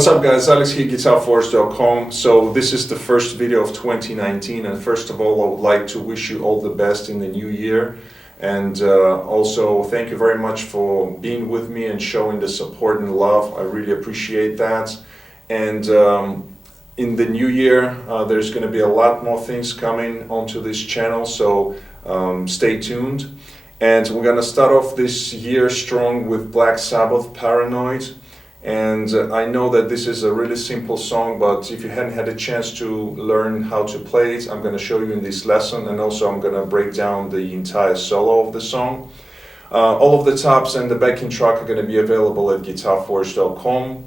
What's up guys, Alex here, GuitarForce.com. So this is the first video of 2019, and first of all I would like to wish you all the best in the new year, and also thank you very much for being with me and showing the support and love. I really appreciate that. And in the new year there's going to be a lot more things coming onto this channel, so stay tuned. And we're going to start off this year strong with Black Sabbath, Paranoid. And I know that this is a really simple song, but if you hadn't had a chance to learn how to play it, I'm going to show you in this lesson, and also I'm going to break down the entire solo of the song. All of the tops and the backing track are going to be available at GuitarForce.com.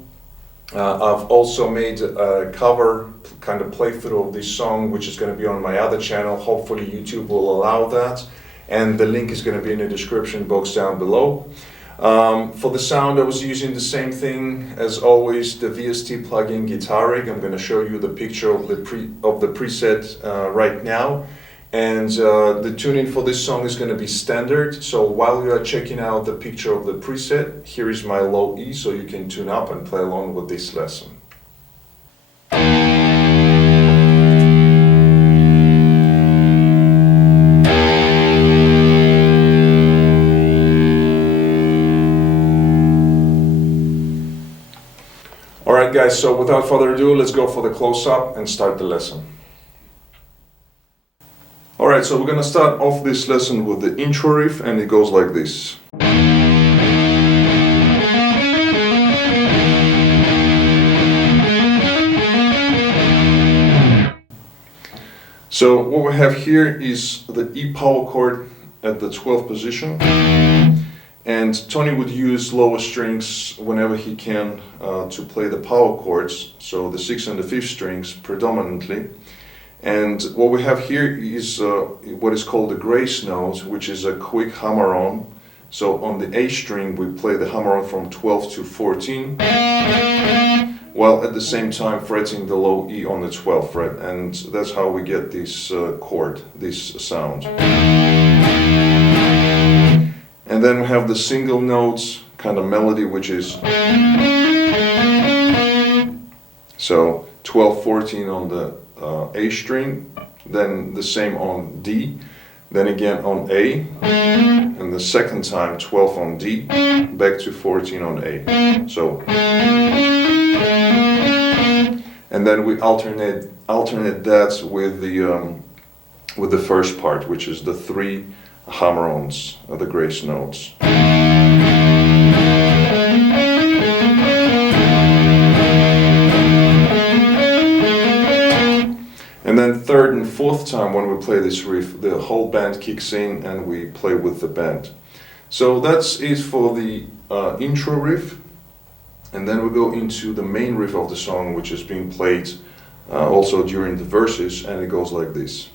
I've also made a cover kind of playthrough of this song, which is going to be on my other channel. Hopefully YouTube will allow that, and the link is going to be in the description box down below. For the sound, I was using the same thing as always, the VST plugin Guitar Rig. I'm going to show you the picture of the preset right now, and the tuning for this song is going to be standard. So while you are checking out the picture of the preset, here is my low E, so you can tune up and play along with this lesson. Alright guys, so without further ado, let's go for the close-up and start the lesson. Alright, so we're going to start off this lesson with the intro riff, and it goes like this. So what we have here is the E power chord at the 12th position. And Tony would use lower strings whenever he can to play the power chords, so the 6th and the 5th strings predominantly. And what we have here is what is called the grace note, which is a quick hammer-on. So on the A string we play the hammer-on from 12 to 14, while at the same time fretting the low E on the 12th fret, and that's how we get this chord, this sound. And then we have the single notes kind of melody, which is so 12, 14 on the A string, then the same on D, then again on A, and the second time 12 on D, back to 14 on A. So, and then we alternate that with the first part, which is the 3 hammer-ons, the grace notes. And then third and fourth time when we play this riff, the whole band kicks in and we play with the band. So that's it for the intro riff, and then we go into the main riff of the song, which is being played also during the verses, and it goes like this.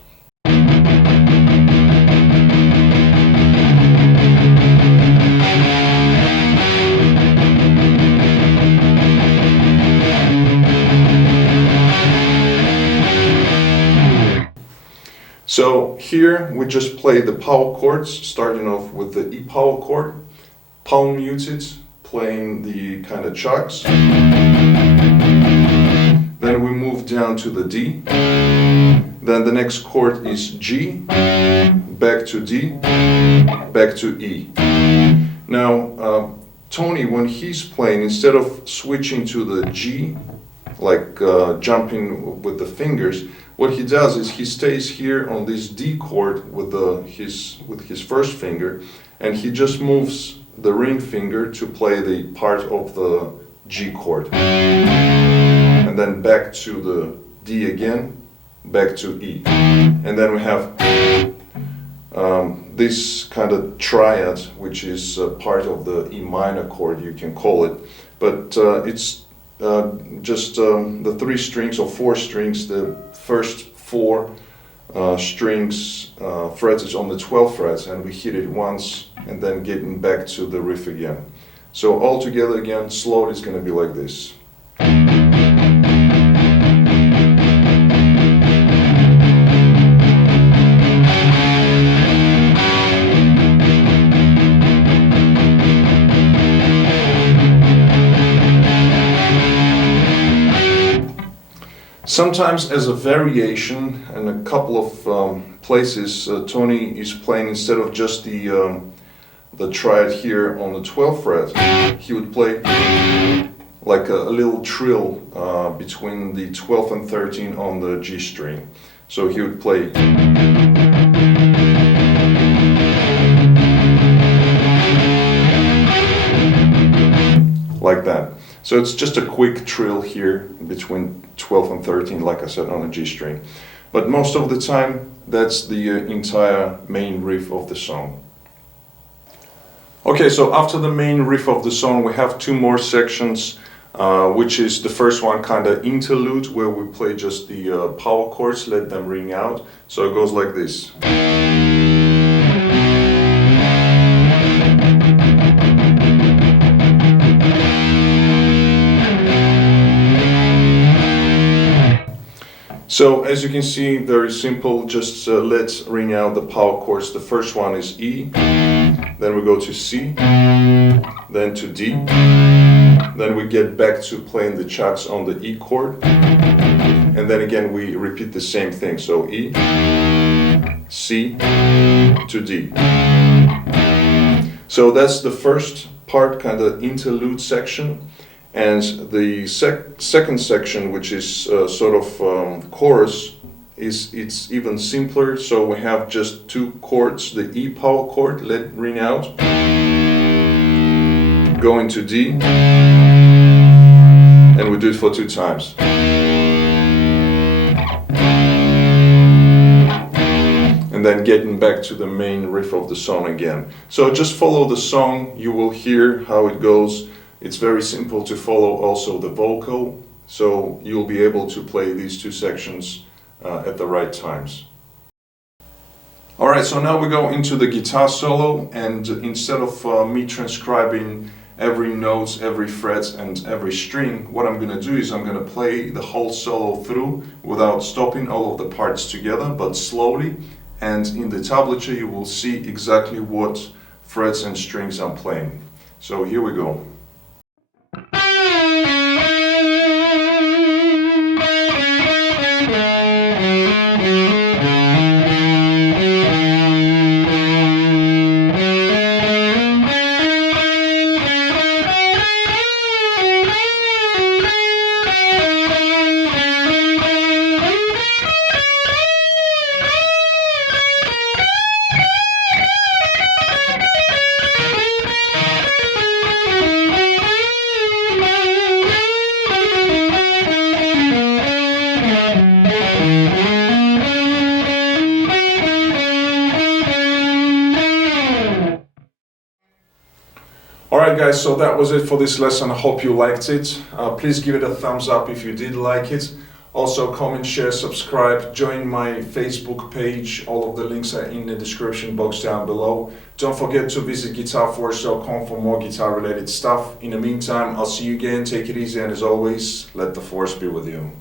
So here we just play the power chords, starting off with the E power chord, palm muted, playing the kind of chugs. Then we move down to the D. Then the next chord is G, back to D, back to E. Now Tony, when he's playing, instead of switching to the G, like jumping with the fingers, what he does is he stays here on this D chord with his first finger, and he just moves the ring finger to play the part of the G chord, and then back to the D again, back to E. And then we have this kind of triad, which is part of the E minor chord, you can call it, but it's just the 3 strings or 4 strings. The first 4 strings fretted on the 12th fret, and we hit it once and then getting back to the riff again. So all together again, slowly it's going to be like this. Sometimes as a variation in a couple of places, Tony is playing, instead of just the triad here on the 12th fret, he would play like a little trill between the 12th and 13th on the G string. So he would play like that. So it's just a quick trill here between 12 and 13, like I said, on a G string. But most of the time, that's the entire main riff of the song. Okay, so after the main riff of the song, we have two more sections, which is the first one, kind of interlude, where we play just the power chords, let them ring out. So it goes like this. So as you can see, very simple, just let's ring out the power chords. The first one is E, then we go to C, then to D, then we get back to playing the chucks on the E chord, and then again we repeat the same thing, so E, C, to D. So that's the first part, kind of interlude section. And the second section, which is sort of chorus, it's even simpler. So we have just two chords, the E power chord, let ring out, go into D, and we do it for 2 times. And then getting back to the main riff of the song again. So just follow the song, you will hear how it goes. It's very simple to follow also the vocal, so you'll be able to play these two sections at the right times. Alright, so now we go into the guitar solo, and instead of me transcribing every note, every fret and every string, what I'm going to do is I'm going to play the whole solo through without stopping all of the parts together, but slowly, and in the tablature you will see exactly what frets and strings I'm playing. So here we go. Alright guys, so that was it for this lesson. I hope you liked it. Please give it a thumbs up if you did like it. Also comment, share, subscribe, join my Facebook page. All of the links are in the description box down below. Don't forget to visit GuitarForce.com for more guitar related stuff. In the meantime, I'll see you again. Take it easy, and as always, let the force be with you.